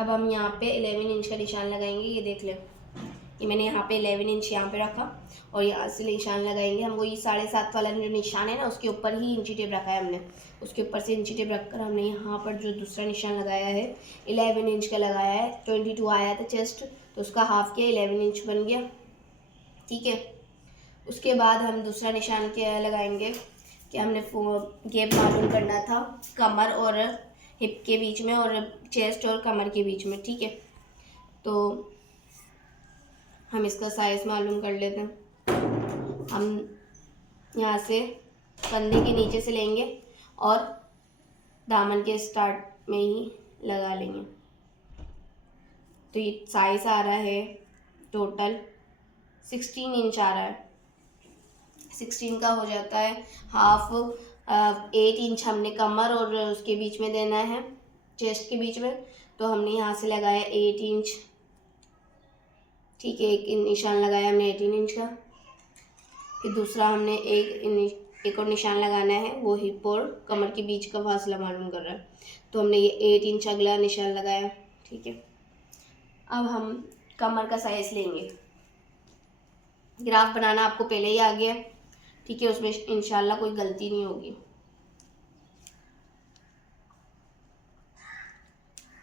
अब हम यहाँ पे 11 इंच का निशान लगाएंगे। ये देख लें, ये मैंने यहाँ पे 11 इंच यहाँ पे रखा और यहाँ से निशान लगाएंगे हम। वो ये 7.5 वाला जो निशान है ना, उसके ऊपर ही इंची टेप रखा है हमने। उसके ऊपर से इंची टेप रखकर हमने यहाँ पर जो दूसरा निशान लगाया है 11 इंच का लगाया है। 22 आया था चेस्ट, तो उसका हाफ किया, 11 इंच बन गया। ठीक है, उसके बाद हम दूसरा निशान क्या लगाएंगे कि हमने गैप मालूम करना था कमर और हिप के बीच में और चेस्ट और कमर के बीच में। ठीक है, तो हम इसका साइज़ मालूम कर लेते हैं। हम यहाँ से कंधे के नीचे से लेंगे और दामन के स्टार्ट में ही लगा लेंगे। तो ये साइज़ आ रहा है टोटल 16 इंच आ रहा है। 16 का हो जाता है हाफ। 8 इंच हमने कमर और उसके बीच में देना है, चेस्ट के बीच में, तो हमने यहाँ से लगाया 8 इंच। ठीक है, एक निशान लगाया हमने 18 इंच का। फिर दूसरा हमने एक और निशान लगाना है, वो हिप और कमर के बीच का फासला मालूम कर रहा है, तो हमने ये 8 इंच अगला निशान लगाया। ठीक है, अब हम कमर का साइज़ लेंगे। ग्राफ बनाना आपको पहले ही आ गया। ठीक है, उसमें इंशाल्लाह कोई गलती नहीं होगी।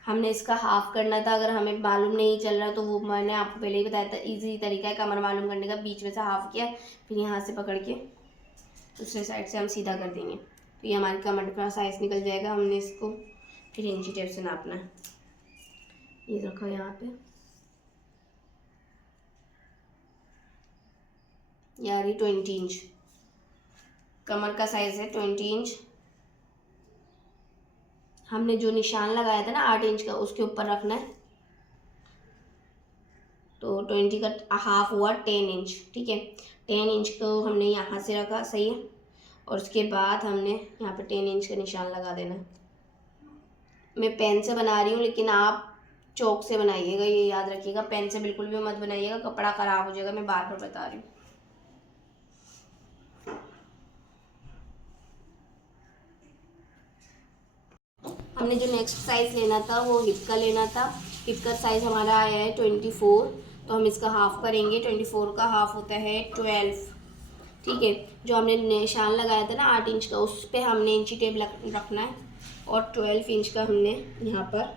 हमने इसका हाफ करना था, अगर हमें मालूम नहीं चल रहा तो वो मैंने आपको पहले ही बताया था, इजी तरीका है कमर मालूम करने का। बीच में से हाफ किया, फिर यहाँ से पकड़ के दूसरे साइड से हम सीधा कर देंगे, तो ये हमारी कमर का साइज़ निकल जाएगा। हमने इसको फिर इंची टेप से नापना है। ये रखा यहाँ पे, यार ये 20 इंच कमर का साइज़ है, 20 इंच। हमने जो निशान लगाया था ना 8 इंच का, उसके ऊपर रखना है, तो 20 का हाफ हुआ 10 इंच। ठीक है, 10 इंच को हमने यहाँ से रखा, सही है, और उसके बाद हमने यहाँ पे 10 इंच का निशान लगा देना। मैं पेन से बना रही हूँ, लेकिन आप चौक से बनाइएगा, ये याद रखिएगा। पेन से बिल्कुल भी मत बनाइएगा, कपड़ा ख़राब हो जाएगा, मैं बार बार बता रही हूँ। हमने जो नेक्स्ट साइज़ लेना था वो हिप का लेना था। हिप का साइज़ हमारा आया है 24, तो हम इसका हाफ करेंगे। 24 का हाफ होता है 12। ठीक है, जो हमने निशान लगाया था ना 8 इंच का, उस पर हमने इंची टेप रखना है, और 12 इंच का हमने यहाँ पर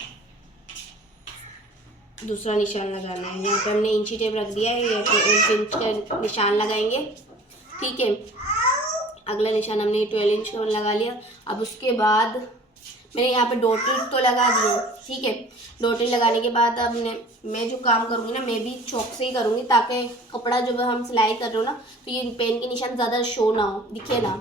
दूसरा निशान लगाना है। यहाँ पर हमने इंची टेप रख दिया है, ये 12 इंच का निशान लगाएंगे। ठीक है, अगला निशान हमने 12 इंच का लगा लिया। अब उसके बाद मैंने यहाँ पे डॉटेड तो लगा दिया। ठीक है, डॉटेड लगाने के बाद अब मैं जो काम करूँगी ना, मैं भी चौक से ही करूँगी, ताकि कपड़ा जब हम सिलाई कर रहे हो ना, तो ये पेन के निशान ज़्यादा शो ना हो, दिखे ना।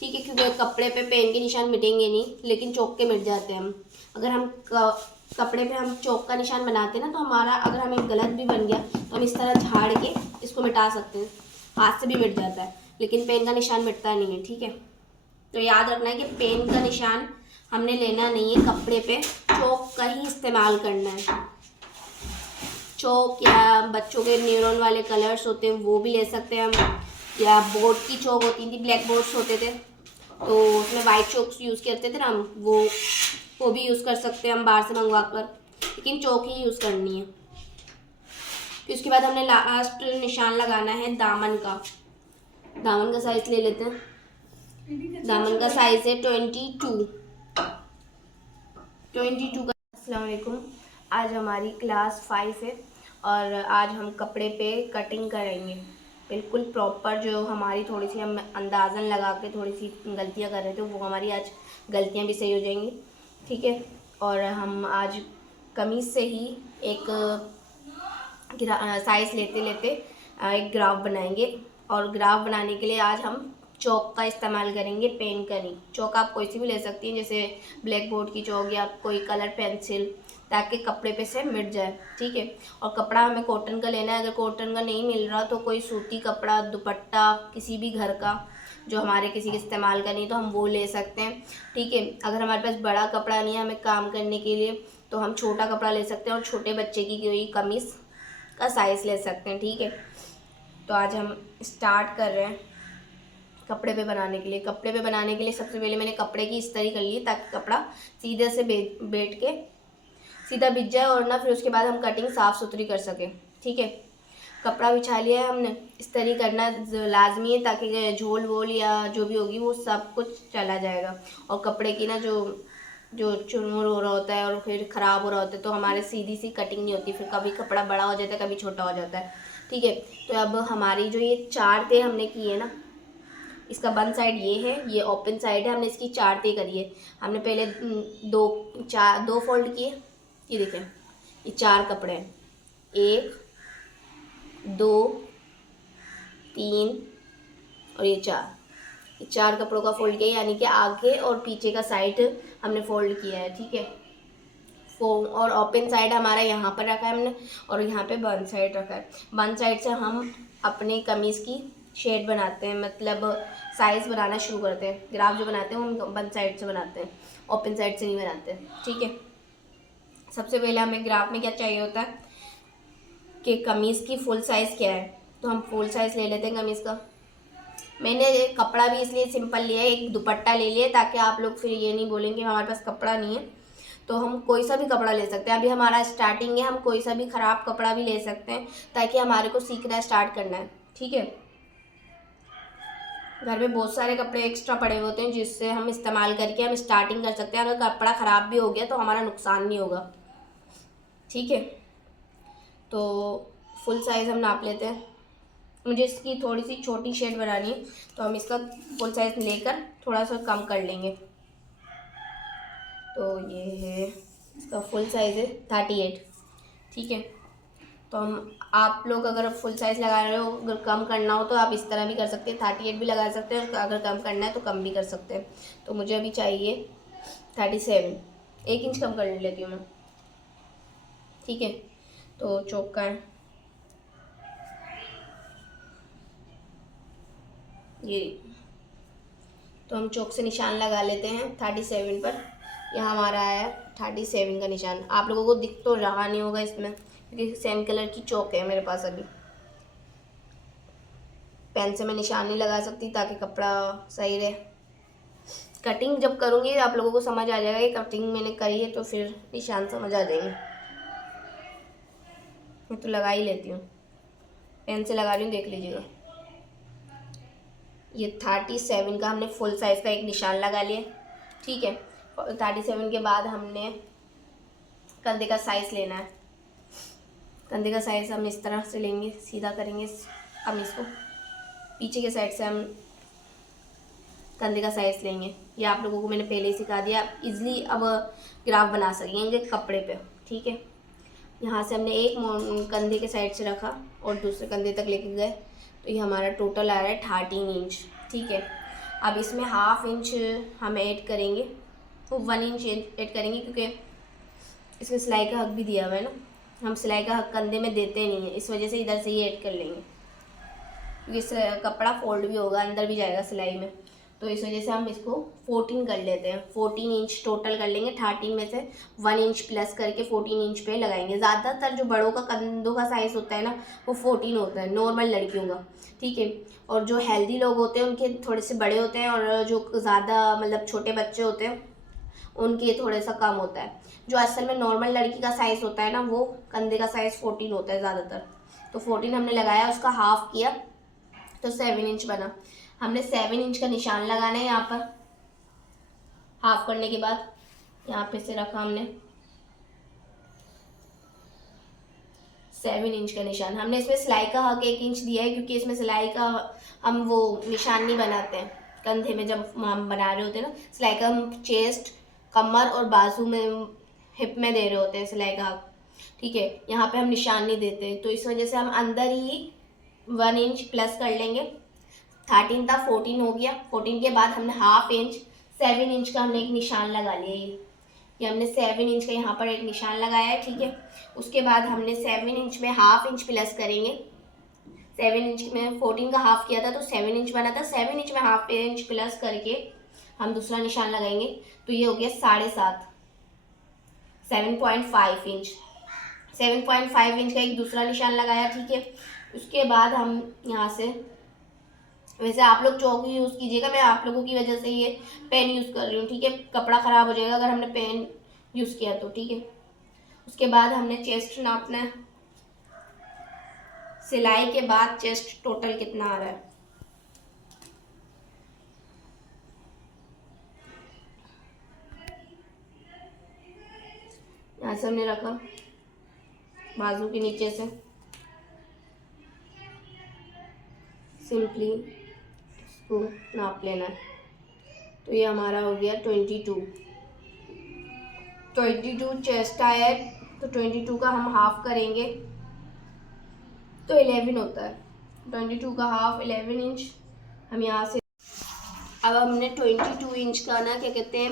ठीक है, क्योंकि कपड़े पे पेन के निशान मिटेंगे नहीं, लेकिन चौक के मिट जाते हैं हम। अगर हम कपड़े पे हम चौक का निशान बनाते हैं ना, तो हमारा अगर हमें गलत भी बन गया तो हम इस तरह झाड़ के इसको मिटा सकते हैं, हाथ से भी मिट जाता है, लेकिन पेन का निशान मिटता नहीं है। ठीक है, तो याद रखना है कि पेन का निशान हमने लेना नहीं है, कपड़े पे चौक का ही इस्तेमाल करना है। चौक या बच्चों के न्यूरॉन वाले कलर्स होते हैं वो भी ले सकते हैं हम, या बोर्ड की चौक होती थी, ब्लैक बोर्ड्स होते थे, तो उसमें वाइट चौक यूज़ करते थे ना हम, वो भी यूज़ कर सकते हैं हम बाहर से मंगवा कर, लेकिन चौक ही यूज़ करनी है। फिर उसके बाद हमने लास्ट निशान लगाना है दामन का। दामन का साइज़ ले लेते हैं। दामन का साइज़ है 22 का। अस्सलाम वालेकुम, आज हमारी क्लास 5 है और आज हम कपड़े पे कटिंग करेंगे बिल्कुल प्रॉपर। जो हमारी थोड़ी सी हम अंदाज़न लगा के थोड़ी सी गलतियां कर रहे थे, वो हमारी आज गलतियां भी सही हो जाएंगी। ठीक है, और हम आज कमीज़ से ही एक साइज़ लेते लेते एक ग्राफ बनाएंगे, और ग्राफ बनाने के लिए आज हम चौक का इस्तेमाल करेंगे, पेन का नहीं। चौक आप कोई सी भी ले सकती हैं, जैसे ब्लैक बोर्ड की चौक या कोई कलर पेंसिल, ताकि कपड़े पे से मिट जाए। ठीक है, और कपड़ा हमें कॉटन का लेना है। अगर कॉटन का नहीं मिल रहा तो कोई सूती कपड़ा, दुपट्टा किसी भी घर का जो हमारे किसी के इस्तेमाल का नहीं, तो हम वो ले सकते हैं। ठीक है, अगर हमारे पास बड़ा कपड़ा नहीं है हमें काम करने के लिए, तो हम छोटा कपड़ा ले सकते हैं और छोटे बच्चे की कोई कमीज़ का साइज़ ले सकते हैं। ठीक है, तो आज हम स्टार्ट कर रहे हैं कपड़े पे बनाने के लिए। कपड़े पे बनाने के लिए सबसे पहले मैंने कपड़े की इस्त्री कर ली, ताकि कपड़ा सीधे से बैठ के सीधा बिछ जाए और ना फिर उसके बाद हम कटिंग साफ़ सुथरी कर सकें। ठीक है, कपड़ा बिछा लिया है हमने, इस्त्री करना लाजमी है ताकि झोल वोल या जो भी होगी वो सब कुछ चला जाएगा। और कपड़े की ना जो जो चुरमुर हो रहा होता है और फिर ख़राब हो रहा होता है तो हमारे सीधी सी कटिंग नहीं होती, फिर कभी कपड़ा बड़ा हो जाता है कभी छोटा हो जाता है। ठीक है, तो अब हमारी जो ये 4 तह हमने की है ना, इसका बंद साइड ये है, ये ओपन साइड है, हमने इसकी 4 तह करी है। हमने पहले दो फोल्ड किए, ये देखें ये 4 कपड़े हैं, 1 2 3 और ये 4 कपड़ों का फोल्ड किया, यानी कि आगे और पीछे का साइड हमने फोल्ड किया है। ठीक है, और ओपन साइड हमारा यहाँ पर रखा है हमने और यहाँ पे बंद साइड रखा है। बंद साइड से हम अपने कमीज़ की शेड बनाते हैं, मतलब साइज़ बनाना शुरू करते हैं। ग्राफ जो बनाते हैं हम बंद साइड से बनाते हैं, ओपन साइड से नहीं बनाते। ठीक है, सबसे पहले हमें ग्राफ में क्या चाहिए होता है कि कमीज़ की फुल साइज़ क्या है, तो हम फुल साइज़ ले लेते हैं कमीज़ का। मैंने कपड़ा भी इसलिए सिंपल लिया है, एक दुपट्टा ले लिया ताकि आप लोग फिर ये नहीं बोलेंगे हमारे पास कपड़ा नहीं है। तो हम कोई सा भी कपड़ा ले सकते हैं, अभी हमारा स्टार्टिंग है, हम कोई सा भी ख़राब कपड़ा भी ले सकते हैं ताकि हमारे को सीखना स्टार्ट करना है। ठीक है, घर में बहुत सारे कपड़े एक्स्ट्रा पड़े होते हैं जिससे हम इस्तेमाल करके हम स्टार्टिंग कर सकते हैं। अगर कपड़ा ख़राब भी हो गया तो हमारा नुकसान नहीं होगा। ठीक है, तो फुल साइज़ हम नाप लेते हैं। मुझे इसकी थोड़ी सी छोटी शेड बनानी है तो हम इसका फुल साइज़ लेकर थोड़ा सा कम कर लेंगे। तो ये है इसका फुल साइज़ है 38। ठीक है, तो हम आप लोग अगर फुल साइज़ लगा रहे हो, अगर कम करना हो तो आप इस तरह भी कर सकते हैं, 38 भी लगा सकते हैं, और अगर कम करना है तो कम भी कर सकते हैं। तो मुझे अभी चाहिए 37, 1 इंच कम कर लेती हूँ मैं। ठीक है, तो चौक का है ये, तो हम चौक से निशान लगा लेते हैं 37 पर। यहाँ हमारा आया 37 का निशान। आप लोगों को दिख तो रहा नहीं होगा इसमें क्योंकि सेम कलर की चौक है मेरे पास। अभी पेन से मैं निशान नहीं लगा सकती ताकि कपड़ा सही रहे। कटिंग जब करूँगी आप लोगों को समझ आ जाएगा कि कटिंग मैंने करी है, तो फिर निशान समझ आ जाएंगे। मैं तो लगा ही लेती हूँ, पेन से लगा रही हूँ, देख लीजिएगा। ये 37 का हमने फुल साइज़ का एक निशान लगा लिया। ठीक है, 37 के बाद हमने कंधे का साइज़ लेना है। कंधे का साइज़ हम इस तरह से लेंगे, सीधा करेंगे कमीज़ को, पीछे के साइड से हम कंधे का साइज़ लेंगे। ये आप लोगों को मैंने पहले ही सिखा दिया, आप इजली अब ग्राफ बना सकेंगे कपड़े पे। ठीक है, यहाँ से हमने एक कंधे के साइड से रखा और दूसरे कंधे तक लेके गए, तो ये हमारा टोटल आ रहा है 13 इंच। ठीक है, अब इसमें हाफ इंच हम ऐड करेंगे, तो 1 इंच ऐड करेंगे क्योंकि इसमें सिलाई का हक भी दिया हुआ है ना। हम सिलाई का हक कंधे में देते नहीं है, इस वजह से इधर से ही ऐड कर लेंगे क्योंकि इस कपड़ा फोल्ड भी होगा, अंदर भी जाएगा सिलाई में। तो इस वजह से हम इसको 14 कर लेते हैं। 14 इंच टोटल कर लेंगे, 13 में से 1 इंच प्लस करके 14 इंच पे लगाएंगे। ज़्यादातर जो बड़ों का कंधों का साइज़ होता है ना वो 14 होता है, नॉर्मल लड़कियों का। ठीक है, और जो हेल्दी लोग होते हैं उनके थोड़े से बड़े होते हैं, और जो ज़्यादा मतलब छोटे बच्चे होते हैं उनके थोड़ा सा कम होता है। जो असल में नॉर्मल लड़की का साइज़ होता है ना वो कंधे का साइज़ 14 होता है ज़्यादातर। तो 14 हमने लगाया, उसका हाफ किया तो 7 इंच बना। हमने 7 इंच का निशान लगाना है यहाँ पर। हाफ करने के बाद यहाँ पे से रखा हमने 7 इंच का निशान। हमने इसमें सिलाई का हक 1 इंच दिया है क्योंकि इसमें सिलाई का हम वो निशान नहीं बनाते हैं कंधे में। जब हम बना रहे होते हैं ना सिलाई का, हम चेस्ट, कमर और बाजू में, हिप में दे रहे होते हैं सिलाई का हक। ठीक है, यहाँ पे हम निशान नहीं देते, तो इस वजह से हम अंदर ही 1 इंच प्लस कर लेंगे। 13 था, 14 हो गया। 14 के बाद हमने हाफ इंच, 7 इंच का हमने एक निशान लगा लिया। ये हमने 7 इंच का यहाँ पर एक निशान लगाया है। ठीक है, उसके बाद हमने 7 इंच में हाफ इंच प्लस करेंगे। 7 इंच में 14 का हाफ किया था तो 7 इंच बना था, 7 इंच में हाफ इंच प्लस करके हम दूसरा निशान लगाएंगे, तो ये हो गया 7.5, 7.5 इंच। 7.5 इंच का एक दूसरा निशान लगाया। ठीक है, उसके बाद हम यहाँ से, वैसे आप लोग चौक ही यूज़ कीजिएगा, मैं आप लोगों की वजह से ये पेन यूज़ कर रही हूँ। ठीक है, कपड़ा ख़राब हो जाएगा अगर हमने पेन यूज़ किया तो। ठीक है, उसके बाद हमने चेस्ट नापना है। सिलाई के बाद चेस्ट टोटल कितना आ रहा है। यहाँ से हमने रखा बाजू के नीचे से, सिंपली इसको नाप लेना है। तो ये हमारा हो गया 22 चेस्ट आया है, तो 22 का हम हाफ करेंगे तो 11 होता है। 22 का हाफ 11 इंच हम यहाँ से। अब हमने 22 इंच का ना क्या कहते हैं,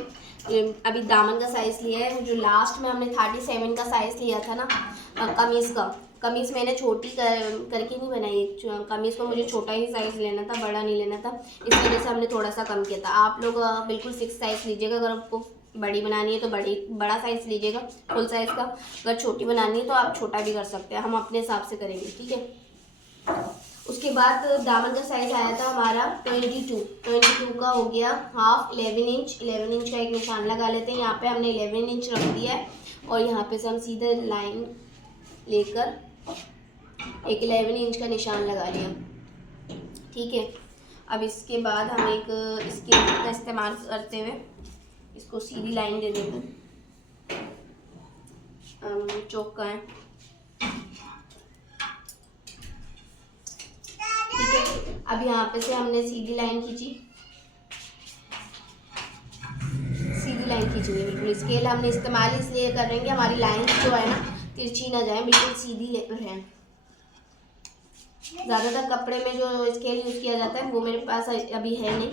अभी दामन का साइज़ लिया है। जो लास्ट में हमने 37 का साइज़ लिया था ना कमीज़ का, कमीज़ मैंने छोटी करके नहीं बनाई। कमीज़ को मुझे छोटा ही साइज़ लेना था, बड़ा नहीं लेना था, इस वजह से हमने थोड़ा सा कम किया था। आप लोग बिल्कुल फिक्स साइज़ लीजिएगा। अगर आपको बड़ी बनानी है तो बड़ा साइज़ लीजिएगा फुल साइज़ का। अगर छोटी बनानी है तो आप छोटा भी कर सकते हैं, हम अपने हिसाब से करेंगे, ठीक है। उसके बाद दामन का साइज़ आया था हमारा 22 का हो गया हाफ 11 इंच। 11 इंच का एक निशान लगा लेते हैं। यहाँ पे हमने 11 इंच रख दिया है और यहाँ पे से हम सीधे लाइन लेकर एक 11 इंच का निशान लगा लिया, ठीक है। अब इसके बाद हम एक स्केल का इस्तेमाल करते हुए इसको सीधी लाइन दे देते हैं। चौक का है, ठीक है। अब यहाँ पे से हमने सीधी लाइन खींची, सीधी लाइन खींचनी है बिल्कुल। स्केल हमने इस्तेमाल इसलिए करेंगे हमारी लाइन जो है ना तिरछी ना जाए, बिल्कुल सीधी रहें। ज़्यादातर कपड़े में जो स्केल यूज़ किया जाता है वो मेरे पास अभी है नहीं,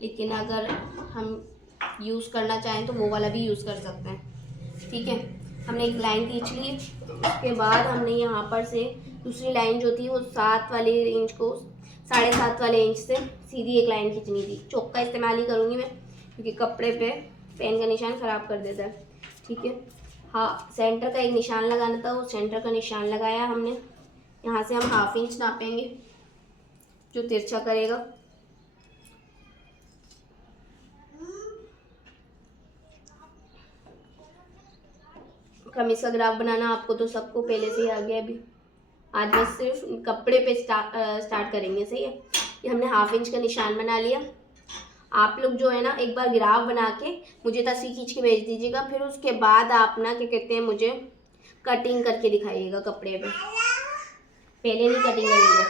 लेकिन अगर हम यूज़ करना चाहें तो वो वाला भी यूज़ कर सकते हैं, ठीक है। हमने एक लाइन खींच ली। उसके बाद हमने यहाँ पर से दूसरी लाइन जो थी वो 7 वाले इंच को 7.5 वाले इंच से सीधी एक लाइन खींचनी थी। चौक का इस्तेमाल ही करूँगी मैं, क्योंकि कपड़े पे पेन का निशान ख़राब कर देता है, ठीक है। हाँ, सेंटर का एक निशान लगाना था, वो सेंटर का निशान लगाया हमने। यहाँ से हम हाफ इंच नापेंगे जो तिरछा करेगा। कमीज का ग्राफ बनाना आपको तो सबको पहले से ही आ गया। अभी आज बस सिर्फ कपड़े पे स्टार्ट करेंगे, सही है। ये हमने हाफ इंच का निशान बना लिया। आप लोग जो है ना एक बार ग्राफ बना के मुझे तस्वीर खींच के भेज दीजिएगा, फिर उसके बाद आप ना क्या कहते हैं मुझे कटिंग करके दिखाइएगा कपड़े पे, पहले नहीं कटिंग करिएगा,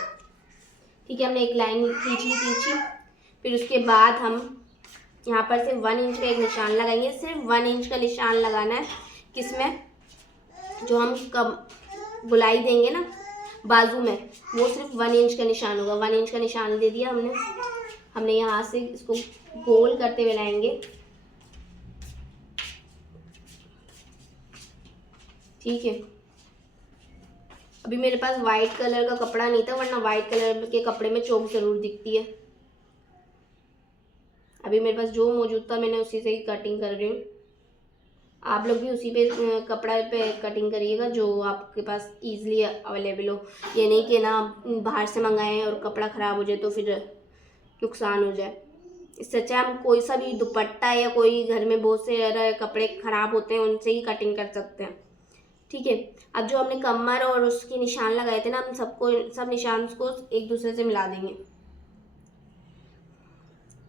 ठीक है। हमने एक लाइन खींच ली तिरछी। फिर उसके बाद हम यहाँ पर से 1 इंच का एक निशान लगाएंगे। सिर्फ 1 इंच का निशान लगाना है, किसमें, जो हम कब बुलाई देंगे ना बाजू में, वो सिर्फ 1 इंच का निशान होगा। 1 इंच का निशान दे दिया हमने यहाँ से इसको गोल करते हुए लाएंगे, ठीक है। अभी मेरे पास वाइट कलर का कपड़ा नहीं था, वरना वाइट कलर के कपड़े में चौक ज़रूर दिखती है। अभी मेरे पास जो मौजूद था मैंने उसी से ही कटिंग कर रही हूँ। आप लोग भी उसी पे कपड़ा पे कटिंग करिएगा जो आपके पास इजीली अवेलेबल हो। ये नहीं कि ना बाहर से मंगाएं और कपड़ा ख़राब हो जाए तो फिर नुकसान हो जाए। इससे अच्छा हम कोई सा भी दुपट्टा या कोई घर में बहुत से कपड़े ख़राब होते हैं उनसे ही कटिंग कर सकते हैं, ठीक है। अब जो हमने कमर और उसके निशान लगाए थे ना, हम सब निशान को एक दूसरे से मिला देंगे।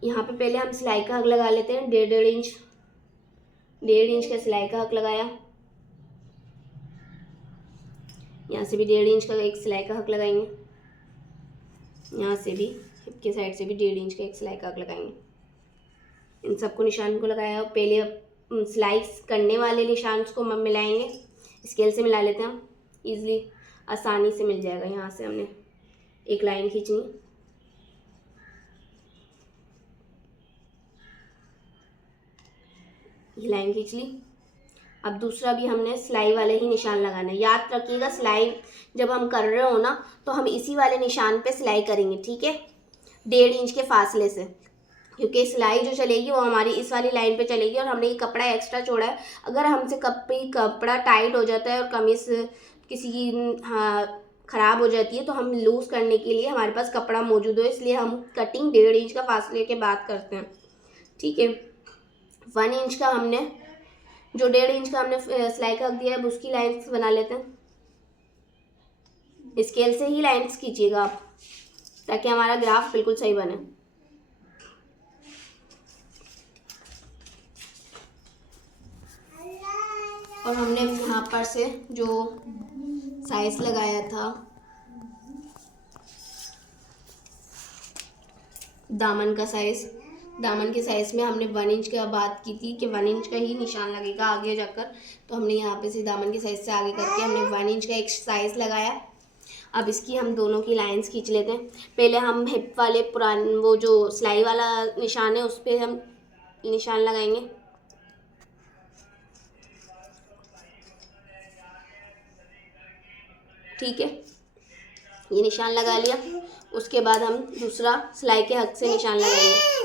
यहाँ पे पहले हम सिलाई का हक लगा लेते हैं। 1.5 इंच का सिलाई का हक लगाया। यहाँ से भी 1.5 इंच का एक सिलाई का हक लगाएंगे। यहाँ से भी हिप के साइड से भी 1.5 इंच का एक सिलाई का हक लगाएंगे। इन सबको निशान को लगाया। पहले सिलाई करने वाले निशान को मिलाएंगे, स्केल से मिला लेते हैं हम, इजीली आसानी से मिल जाएगा। यहाँ से हमने एक लाइन खींचनी, ये लाइन खींच ली। अब दूसरा भी हमने सिलाई वाले ही निशान लगाना है। याद रखिएगा सिलाई जब हम कर रहे हो ना तो हम इसी वाले निशान पे सिलाई करेंगे, ठीक है, 1.5 इंच के फासले से, क्योंकि सिलाई जो चलेगी वो हमारी इस वाली लाइन पे चलेगी। और हमने ये कपड़ा एक्स्ट्रा छोड़ा है। अगर हमसे कपड़ा टाइट हो जाता है और कमीज किसी की ख़राब हो जाती है तो हम लूज़ करने के लिए हमारे पास कपड़ा मौजूद हो, इसलिए हम कटिंग 1.5 इंच का फासले के बाद करते हैं, ठीक है। 1 इंच का हमने जो 1.5 इंच का हमने सिलाई का हक दिया है, अब उसकी लाइंस बना लेते हैं। स्केल से ही लाइंस कीजिएगा आप, ताकि हमारा ग्राफ बिल्कुल सही बने। और हमने यहाँ पर से जो साइज लगाया था दामन का साइज, दामन के साइज में हमने 1 इंच का बात की थी कि 1 इंच का ही निशान लगेगा आगे जाकर। तो हमने यहाँ पे से दामन के साइज से आगे करके हमने 1 इंच का एक साइज लगाया। अब इसकी हम दोनों की लाइंस खींच लेते हैं। पहले हम हिप वाले पुराने वो जो सिलाई वाला निशान है उस पर हम निशान लगाएंगे। ठीक है, ये निशान लगा लिया। उसके बाद हम दूसरा सिलाई के हक से निशान लगाएंगे।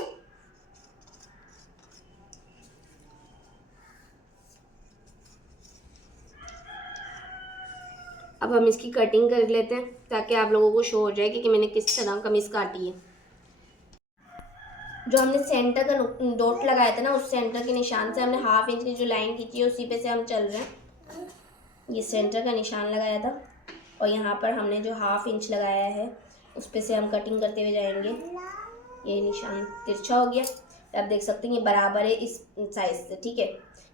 अब हम इसकी कटिंग कर लेते हैं ताकि आप लोगों को शो हो जाए कि मैंने किस तरह कमीज काटी है। जो हमने सेंटर का डॉट लगाया था ना, उस सेंटर के निशान से हमने 1/2 इंच की जो लाइन खींची है उसी पे से हम चल रहे हैं। ये सेंटर का निशान लगाया था और यहाँ पर हमने जो 1/2 इंच लगाया है उस पे से हम कटिंग करते हुए जाएंगे। ये निशान तिरछा हो गया, तो आप देख सकते हैं ये बराबर है इस साइज से। ठीक है,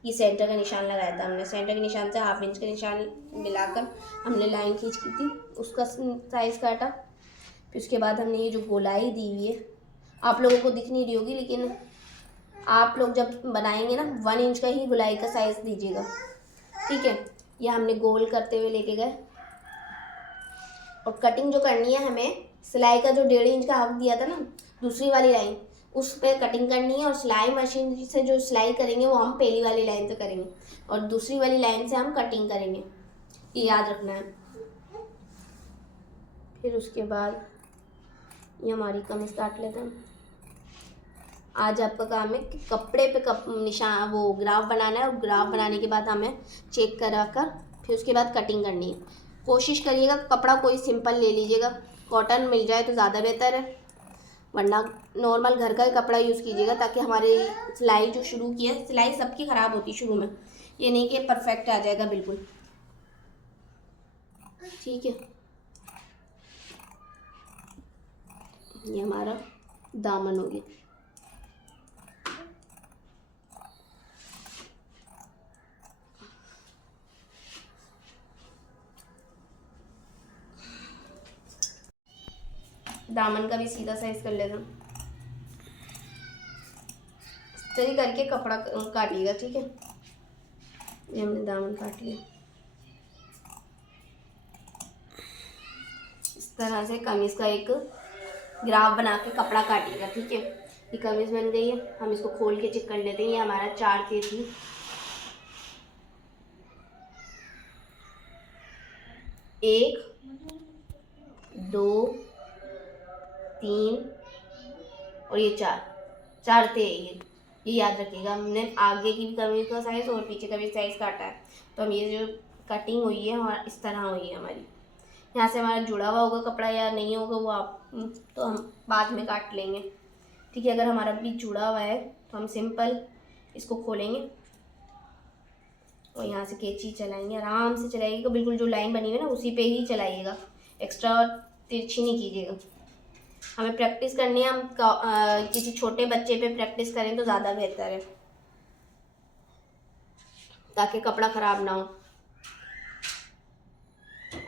ये सेंटर का निशान लगाया था हमने। सेंटर के निशान से 1/2 इंच का निशान मिलाकर हमने लाइन खींच की थी, उसका साइज काटा। फिर उसके बाद हमने ये जो गोलाई दी हुई है, आप लोगों को दिख नहीं रही होगी, लेकिन आप लोग जब बनाएंगे ना 1 इंच का ही गोलाई का साइज दीजिएगा। ठीक है, ये हमने गोल करते हुए लेके गए। और कटिंग जो करनी है हमें, सिलाई का जो 1.5 इंच का हक दिया था ना, दूसरी वाली लाइन उस पर कटिंग करनी है। और सिलाई मशीन से जो सिलाई करेंगे वो हम पहली वाली लाइन से करेंगे और दूसरी वाली लाइन से हम कटिंग करेंगे, ये याद रखना है। फिर उसके बाद ये हमारी कमीज काट लेते हैं। आज आपका काम है कि कपड़े पे निशान वो ग्राफ बनाना है, और ग्राफ बनाने के बाद हमें चेक करा कर फिर उसके बाद कटिंग करनी है। कोशिश करिएगा कपड़ा कोई सिंपल ले लीजिएगा, कॉटन मिल जाए तो ज़्यादा बेहतर है, वरना नॉर्मल घर का ही कपड़ा यूज़ कीजिएगा, ताकि हमारी सिलाई जो शुरू की है, सिलाई सबकी ख़राब होती शुरू में, ये नहीं कि परफेक्ट आ जाएगा बिल्कुल। ठीक है, ये हमारा दामन हो गया। दामन का भी सीधा साइज कर लेना, इस तरह करके कपड़ा काटिएगा। ठीक है, ये हमने दामन काट लिया। इस तरह से कमीज का एक ग्राफ बना के कपड़ा काटिएगा। ठीक है, ये कमीज बन गई है। हम इसको खोल के चेक कर लेते हैं। ये हमारा 4 से थी, 1 2 3 और ये 4 थे। ये याद रखिएगा। हमने आगे की भी कमीज का साइज और पीछे का भी साइज काटा है, तो हम ये जो कटिंग हुई है और इस तरह हुई है हमारी। यहाँ से हमारा जुड़ा हुआ होगा कपड़ा या नहीं होगा वो आप तो हम बाद में काट लेंगे। ठीक है, अगर हमारा भी जुड़ा हुआ है तो हम सिंपल इसको खोलेंगे और यहाँ से कैंची चलाएंगे, आराम से चलाइएगा। बिल्कुल जो लाइन बनी हुई है ना उसी पे ही चलाइएगा, एक्स्ट्रा तिरछी नहीं कीजिएगा। हमें प्रैक्टिस करनी है, हम किसी छोटे बच्चे पे प्रैक्टिस करें तो ज़्यादा बेहतर है, ताकि कपड़ा ख़राब ना हो।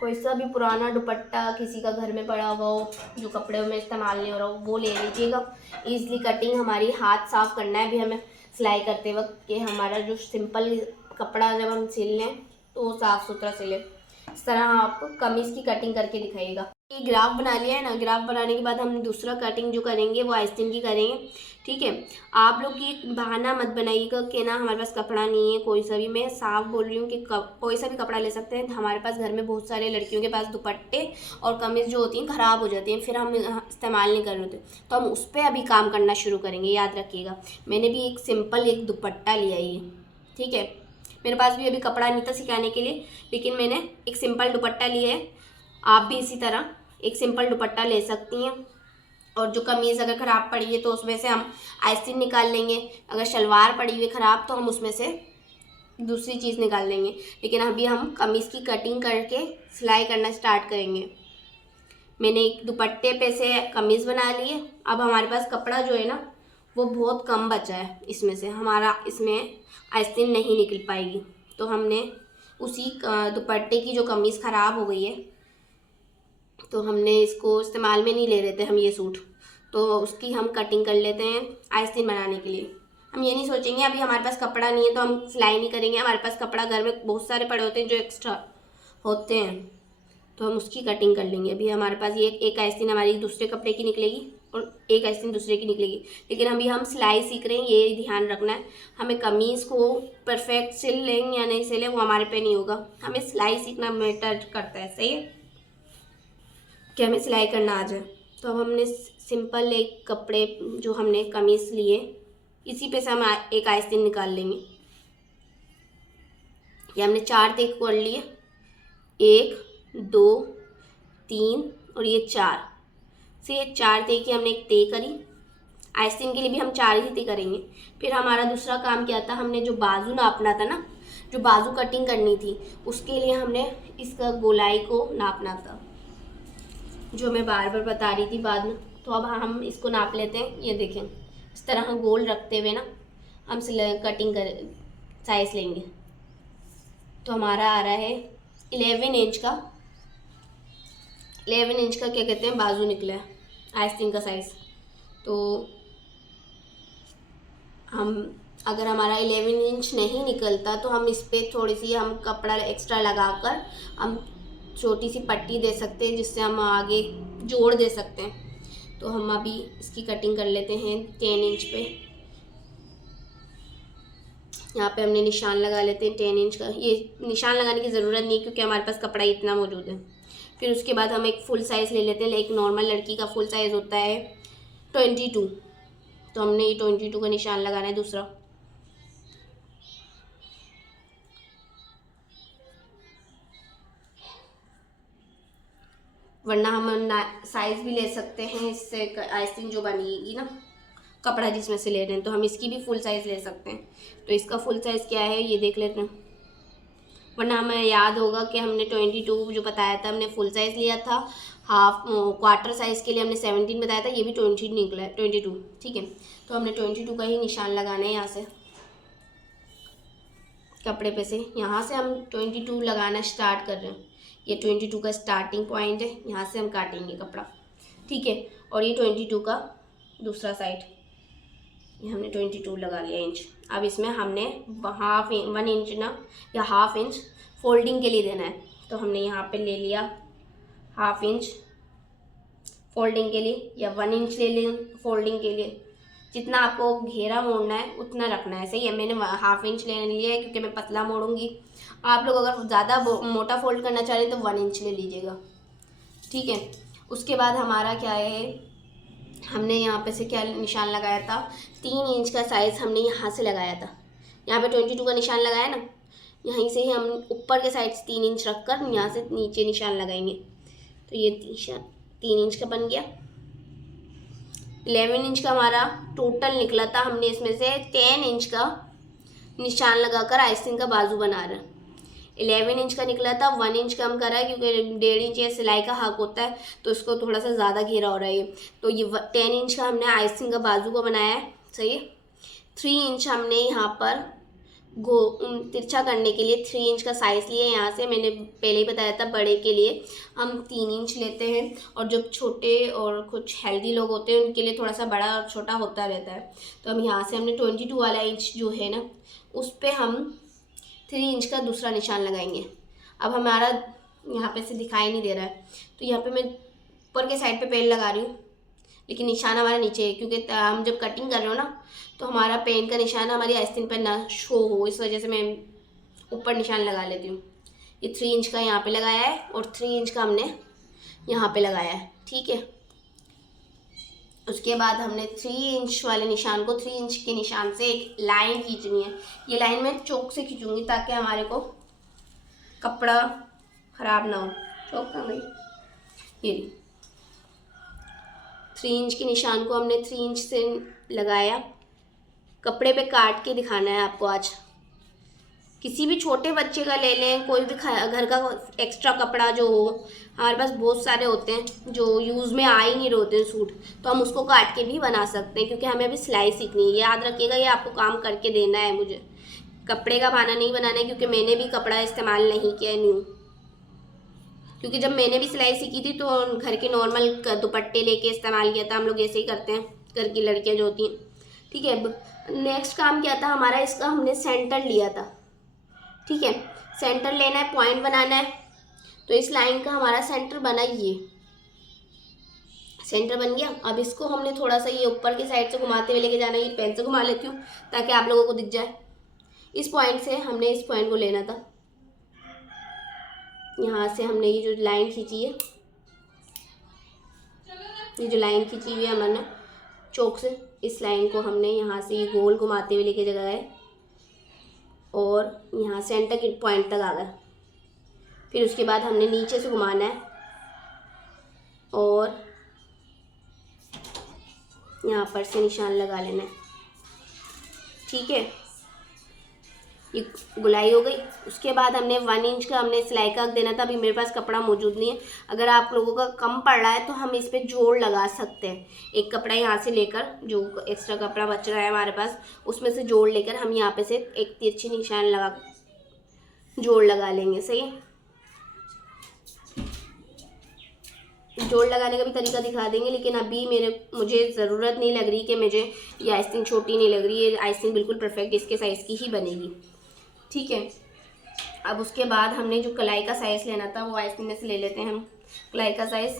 कोई सा भी पुराना दुपट्टा किसी का घर में पड़ा हुआ हो जो कपड़े में इस्तेमाल नहीं हो रहा हो, वो ले लीजिएगा। ईज़िली कटिंग हमारी हाथ साफ करना है भी हमें सिलाई करते वक्त, कि हमारा जो सिंपल कपड़ा जब हम सिल लें तो वो साफ़ सुथरा सिले। इस तरह आप कमीज़ की कटिंग करके दिखाइएगा। ये ग्राफ बना लिया है ना, ग्राफ बनाने के बाद हम दूसरा कटिंग जो करेंगे वो आस्तीन की करेंगे। ठीक है, आप लोग ये बहाना मत बनाइएगा कि ना हमारे पास कपड़ा नहीं है। कोई सा भी, मैं साफ बोल रही हूँ कि कोई सा भी कपड़ा ले सकते हैं। हमारे पास घर में बहुत सारे लड़कियों के पास दुपट्टे और कमीज़ जो होती हैं ख़राब हो जाती हैं, फिर हम इस्तेमाल नहीं कर रहे होते, तो हम उस पर अभी काम करना शुरू करेंगे। याद रखिएगा, मैंने भी एक सिंपल एक दुपट्टा लिया ही है। ठीक है, मेरे पास भी अभी कपड़ा नहीं था सिखाने के लिए, लेकिन मैंने एक सिंपल दुपट्टा लिया है। आप भी इसी तरह एक सिंपल दुपट्टा ले सकती हैं। और जो कमीज़ अगर ख़राब पड़ी है तो उसमें से हम आस्तीन निकाल लेंगे। अगर शलवार पड़ी हुई ख़राब तो हम उसमें से दूसरी चीज़ निकाल लेंगे। लेकिन अभी हम कमीज़ की कटिंग करके सिलाई करना स्टार्ट करेंगे। मैंने एक दुपट्टे पे से कमीज़ बना ली है। अब हमारे पास कपड़ा जो है ना वो बहुत कम बचा है, इसमें से हमारा इसमें आस्तीन नहीं निकल पाएगी। तो हमने उसी दुपट्टे की जो कमीज़ ख़राब हो गई है, तो हमने इसको इस्तेमाल में नहीं ले रहे थे हम ये सूट, तो उसकी हम कटिंग कर लेते हैं आस्तीन बनाने के लिए। हम ये नहीं सोचेंगे अभी हमारे पास कपड़ा नहीं है तो हम सिलाई नहीं करेंगे। हमारे पास कपड़ा घर में बहुत सारे पड़े होते हैं जो एक्स्ट्रा होते हैं, तो हम उसकी कटिंग कर लेंगे। अभी हमारे पास ये एक आस्तीन हमारी दूसरे कपड़े की निकलेगी और एक आस्तीन दूसरे की निकलेगी। लेकिन अभी हम सिलाई सीख रहे हैं, ये ध्यान रखना है। हमें कमीज़ को परफेक्ट सिल लें या नहीं सिले वो हमारे पे नहीं होगा, हमें सिलाई सीखना मैटर करता है। सही है कि हमें सिलाई करना आ जाए। तो अब हमने सिंपल एक कपड़े जो हमने कमीज़ लिए इसी पे से हम एक आस्तीन निकाल लेंगे। ये हमने 4 तय कर लिए, 1 2 3 और ये 4 से ये 4 तय की हमने एक तय करी। आस्तीन के लिए भी हम 4 ही तय करेंगे। फिर हमारा दूसरा काम क्या था, हमने जो बाजू नापना था ना, जो बाजू कटिंग करनी थी, उसके लिए हमने इसका गोलाई को नापना था, जो मैं बार बार बता रही थी बाद में। तो अब हम इसको नाप लेते हैं। ये देखें, इस तरह हम गोल रखते हुए ना हम कटिंग कर साइज़ लेंगे। तो हमारा आ रहा है 11 इंच का, 11 इंच का क्या कहते हैं बाजू निकला है आस्तीन का साइज़। तो हम अगर हमारा 11 इंच नहीं निकलता तो हम इस पर थोड़ी सी हम कपड़ा एक्स्ट्रा लगाकर हम छोटी सी पट्टी दे सकते हैं, जिससे हम आगे जोड़ दे सकते हैं। तो हम अभी इसकी कटिंग कर लेते हैं 10 इंच पे। यहाँ पे हमने निशान लगा लेते हैं 10 इंच का। ये निशान लगाने की ज़रूरत नहीं है क्योंकि हमारे पास कपड़ा इतना मौजूद है। फिर उसके बाद हम एक फुल साइज़ ले लेते हैं। एक नॉर्मल लड़की का फुल साइज़ होता है 22, तो हमने ये 22 का निशान लगाना है दूसरा। वरना हम साइज़ भी ले सकते हैं इससे आस्तीन जो बनेगी ना, कपड़ा जिसमें से ले रहे हैं, तो हम इसकी भी फुल साइज़ ले सकते हैं। तो इसका फुल साइज़ क्या है ये देख लेते हैं, वरना हमें याद होगा कि हमने 22 जो बताया था हमने फुल साइज़ लिया था। हाफ क्वार्टर साइज़ के लिए हमने 17 बताया था, ये भी 20 निकला है 22। ठीक है, तो हमने 22 का ही निशान लगाना है। यहाँ से कपड़े पे से यहाँ से हम 22 लगाना स्टार्ट कर रहे हैं। ये 22 का स्टार्टिंग पॉइंट है, यहाँ से हम काटेंगे कपड़ा। ठीक है, और ये 22 का दूसरा साइड, ये हमने 22 लगा लिया इंच। अब इसमें हमने 1 इंच ना या हाफ इंच फोल्डिंग के लिए देना है। तो हमने यहाँ पे ले लिया हाफ इंच फोल्डिंग के लिए, या 1 इंच ले लें फोल्डिंग के लिए। जितना आपको घेरा मोड़ना है उतना रखना है। सही है, मैंने हाफ इंच ले लिया है क्योंकि मैं पतला मोड़ूंगी। आप लोग अगर ज़्यादा मोटा फोल्ड करना चाह रहे हैं तो 1 इंच ले लीजिएगा। ठीक है, उसके बाद हमारा क्या है, हमने यहाँ पे से क्या निशान लगाया था, 3 इंच का साइज़ हमने यहाँ से लगाया था। यहाँ पे 22 का निशान लगाया ना, यहीं से ही हम ऊपर के साइड से 3 इंच रख कर यहाँ से नीचे निशान लगाएंगे। तो ये निशान 3 इंच का बन गया। 11 इंच का हमारा टोटल निकला था, हमने इसमें से 10 इंच का निशान लगाकर आस्तीन का बाजू बना रहे हैं। 11 इंच का निकला था, 1 इंच कम करा है क्योंकि 1.5 इंच ये सिलाई का हक होता है, तो इसको थोड़ा सा ज़्यादा घेरा हो रहा है। तो ये 10 इंच का हमने आस्तीन का बाजू को बनाया है। सही है, 3 इंच हमने यहाँ पर तिरछा करने के लिए 3 इंच का साइज़ लिया है। यहाँ से मैंने पहले ही बताया था बड़े के लिए हम 3 इंच लेते हैं, और जब छोटे और कुछ हेल्दी लोग होते हैं उनके लिए थोड़ा सा बड़ा और छोटा होता रहता है। तो हम यहाँ से हमने 22 वाला इंच जो है ना उस पर हम 3 इंच का दूसरा निशान लगाएंगे। अब हमारा यहाँ पे से दिखाई नहीं दे रहा है, तो यहाँ पे मैं ऊपर के साइड पे पेन लगा रही हूँ, लेकिन निशान हमारा नीचे है क्योंकि हम जब कटिंग कर रहे हो ना तो हमारा पेन का निशान हमारी आस्तीन पर ना शो हो, इस वजह से मैं ऊपर निशान लगा लेती हूँ। ये 3 इंच का यहाँ पे लगाया है और 3 इंच का हमने यहाँ पे लगाया है। ठीक है, उसके बाद हमने 3 इंच वाले निशान को 3 इंच के निशान से एक लाइन खींचनी है। ये लाइन मैं चौक से खींचूंगी ताकि हमारे को कपड़ा ख़राब ना हो। चौक कहाँ गई, ये 3 इंच के निशान को हमने 3 इंच से लगाया। कपड़े पे काट के दिखाना है आपको आज। किसी भी छोटे बच्चे का ले लें, कोई भी घर का एक्स्ट्रा कपड़ा जो हो, हमारे पास बहुत सारे होते हैं जो यूज़ में आ ही नहीं रहे होते हैं सूट, तो हम उसको काट के भी बना सकते हैं, क्योंकि हमें अभी सिलाई सीखनी है। याद रखिएगा, ये आपको काम करके देना है मुझे, कपड़े का बहाना नहीं बनाना है, क्योंकि मैंने भी कपड़ा इस्तेमाल नहीं किया न्यू, क्योंकि जब मैंने भी सिलाई सीखी थी तो घर के नॉर्मल दुपट्टे लेके इस्तेमाल किया था। हम लोग ऐसे ही करते हैं, घर की लड़कियाँ जो होती हैं। ठीक है, नेक्स्ट काम क्या था हमारा, इसका हमने सेंटर लिया था। ठीक है, सेंटर लेना है, पॉइंट बनाना है। तो इस लाइन का हमारा सेंटर बना, ये सेंटर बन गया। अब इसको हमने थोड़ा सा ये ऊपर की साइड से घुमाते हुए लेके जाना है। ये पेन से घुमा लेती हूँ ताकि आप लोगों को दिख जाए। इस पॉइंट से हमने इस पॉइंट को लेना था, यहाँ से हमने ये जो लाइन खींची है, ये जो लाइन खींची हुई है हमने चौक से, इस लाइन को हमने यहाँ से ये गोल घुमाते हुए लेके गए और यहाँ सेंटर के पॉइंट तक आ गए। फिर उसके बाद हमने नीचे से घुमाना है और यहाँ पर से निशान लगा लेना है। ठीक है, ये गुलाई हो गई। उसके बाद हमने 1 इंच का हमने सिलाई का देना था। अभी मेरे पास कपड़ा मौजूद नहीं है, अगर आप लोगों का कम पड़ रहा है तो हम इस पर जोड़ लगा सकते हैं। एक कपड़ा यहाँ से लेकर, जो एक्स्ट्रा कपड़ा बच रहा है हमारे पास, उसमें से जोड़ लेकर हम यहाँ पे से एक तिरछी निशान लगा जोड़ लगा लेंगे। सही है, जोड़ लगाने का भी तरीका दिखा देंगे, लेकिन अभी मुझे ज़रूरत नहीं लग रही कि मुझे ये आइसिंग छोटी नहीं लग रही है। आइसिंग बिल्कुल परफेक्ट इसके साइज़ की ही बनेगी। ठीक है, अब उसके बाद हमने जो कलाई का साइज़ लेना था वो आइसिंग में से ले लेते हैं हम कलाई का साइज़,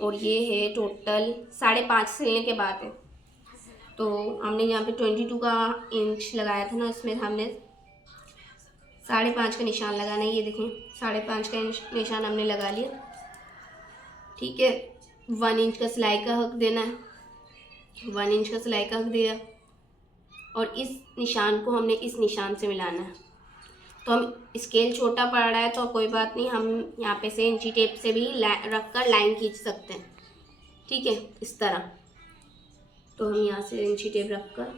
और ये है टोटल 5.5 सिलने के बाद है। तो हमने यहाँ पे 22 का इंच लगाया था ना, इसमें हमने 5.5 का निशान लगाना है। ये देखें, 5.5 का निशान हमने लगा लिया। ठीक है, 1 इंच का सिलाई का हक देना है, 1 इंच का सिलाई का हक दिया, और इस निशान को हमने इस निशान से मिलाना है। तो हम स्केल छोटा पड़ रहा है तो कोई बात नहीं, हम यहाँ पे से इंची टेप से भी रख कर लाइन खींच सकते हैं। ठीक है, इस तरह। तो हम यहाँ से इंची टेप रख कर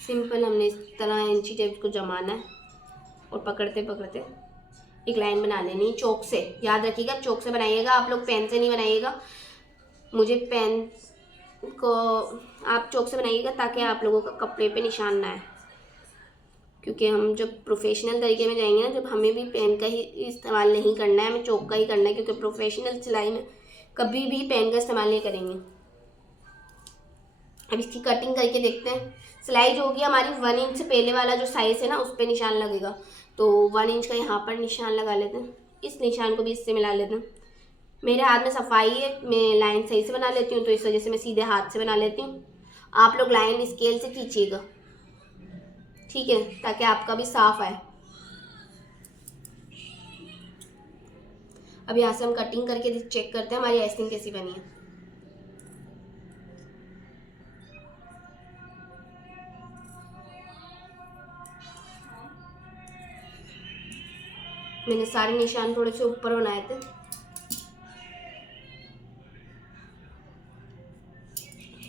सिंपल हमने इस तरह इंची टेप को जमाना है और पकड़ते पकड़ते एक लाइन बना लेनी है चौक से। याद रखिएगा, चौक से बनाइएगा, आप लोग पेन से नहीं बनाइएगा। मुझे पेन को आप चौक से बनाइएगा ताकि आप लोगों का कपड़े पे निशान ना आए, क्योंकि हम जब प्रोफेशनल तरीके में जाएंगे ना, जब हमें भी पेन का ही इस्तेमाल नहीं करना है, हमें चौक का ही करना है, क्योंकि प्रोफेशनल सिलाई में कभी भी पेन का इस्तेमाल नहीं करेंगे। अब इसकी कटिंग करके देखते हैं। सिलाई जो होगी हमारी 1 इंच से पहले वाला जो साइज़ है ना, उस पर निशान लगेगा। तो 1 इंच का यहाँ पर निशान लगा लेते हैं, इस निशान को भी इससे मिला लेते हैं। मेरे हाथ में सफाई है, मैं लाइन सही से बना लेती हूँ, तो इस वजह से मैं सीधे हाथ से बना लेती हूँ। आप लोग लाइन स्केल से खींचिएगा, ठीक है, ताकि आपका भी साफ आए। अब यहाँ से हम कटिंग करके चेक करते हैं हमारी आइसिंग कैसी बनी है। मैंने सारे निशान थोड़े से ऊपर बनाए थे,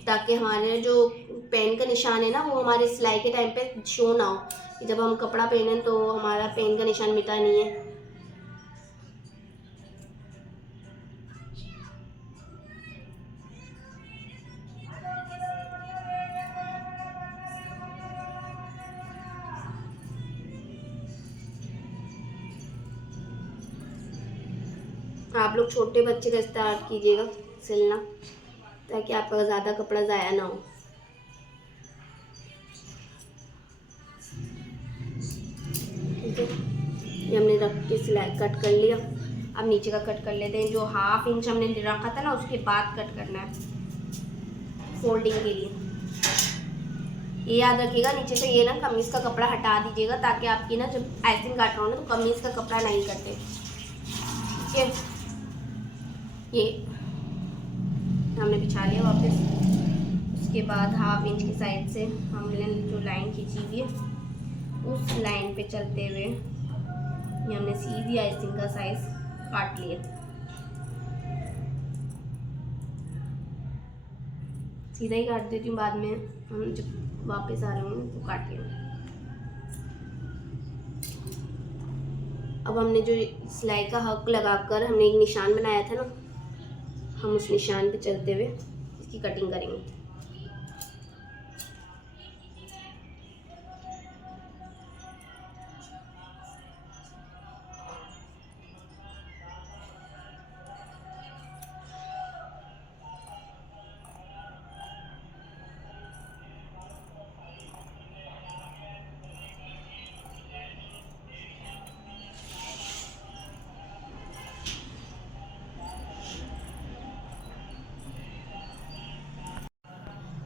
ताकि हमारे जो पेन का निशान है ना, वो हमारे सिलाई के टाइम पे शो ना हो। जब हम कपड़ा पहने तो हमारा पेन का निशान मिटा नहीं है। आप लोग छोटे बच्चे का स्टार्ट कीजिएगा सिलना, ताकि आपका ज़्यादा कपड़ा ज़ाया ना हो। ठीक है, ये हमने रख के सिलाई कट कर लिया। अब नीचे का कट कर लेते हैं। जो 1/2 इंच हमने रखा था ना, उसके बाद कट करना है फोल्डिंग के लिए। ये याद रखिएगा, नीचे से ये ना कमीज़ का कपड़ा हटा दीजिएगा, ताकि आपकी ना जब आइसिंग काट रहा हो ना तो कमीज़ का कपड़ा नहीं कटे। ठीक है, ये हमने बिछा लिया वापस। उसके बाद 1/2 इंच की साइड से हमने जो लाइन खींची हुई है, उस लाइन पे चलते हुए ये हमने सीधी आइसिंग का साइज काट लिया। सीधा ही काट देती हूँ, बाद में हम जब वापस आ रहे होंगे तो काट लेंगे। अब हमने जो सिलाई का हक लगाकर हमने एक निशान बनाया था ना, हम उस निशान पे चलते हुए इसकी कटिंग करेंगे।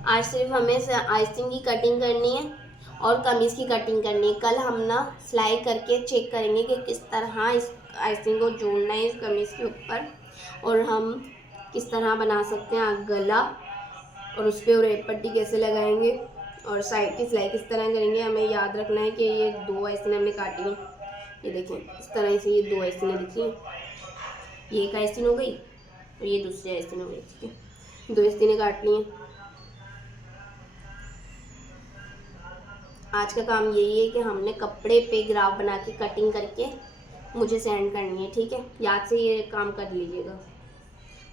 आज सिर्फ हमें आइसिंग की कटिंग करनी है और कमीज़ की कटिंग करनी है। कल हम ना सिलाई करके चेक करेंगे कि किस तरह इस आइसिंग को जोड़ना है इस कमीज़ के ऊपर, और हम किस तरह बना सकते हैं गला, और उस पर रेड पट्टी कैसे लगाएंगे और साइड की सिलाई किस तरह करेंगे। हमें याद रखना है कि ये 2 आइसिंग हमने काटी हैं। ये देखें, इस तरह से ये 2 आइसिंग दिखी हैं। ये एक आइसिंग हो गई और ये दूसरी आइसिंग हो गई। ठीक है, 2 आइसिंग काट ली हैं। आज का काम यही है कि हमने कपड़े पे ग्राफ बना के कटिंग करके मुझे सेंड करनी है। ठीक है, याद से ये काम कर लीजिएगा।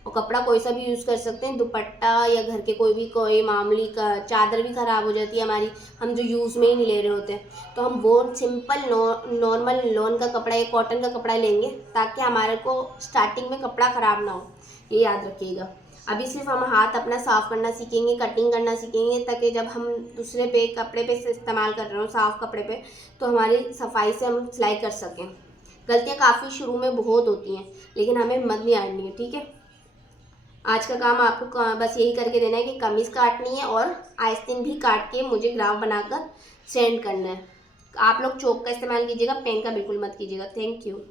और कपड़ा कोई सा भी यूज़ कर सकते हैं, दुपट्टा या घर के कोई मामूली का चादर भी ख़राब हो जाती है हमारी, हम जो यूज़ में ही नहीं ले रहे होते, तो हम वो सिंपल नॉर्मल लॉन का कपड़ा या कॉटन का कपड़ा लेंगे ताकि हमारे को स्टार्टिंग में कपड़ा ख़राब ना हो। ये याद रखिएगा। अभी सिर्फ हम हाथ अपना साफ़ करना सीखेंगे, कटिंग करना सीखेंगे, ताकि जब हम दूसरे पे कपड़े पे इस्तेमाल कर रहे हो साफ़ कपड़े पे, तो हमारी सफाई से हम सिलाई कर सकें। गलतियाँ काफ़ी शुरू में बहुत होती हैं, लेकिन हमें मत नहीं आनी है। ठीक है, आज का काम आपको बस यही करके देना है कि कमीज़ काटनी है और आइस्तीन भी काट के मुझे ग्राफ बनाकर सेंड करना है। आप लोग चौक का इस्तेमाल कीजिएगा, पेन का बिल्कुल मत कीजिएगा। Thank you.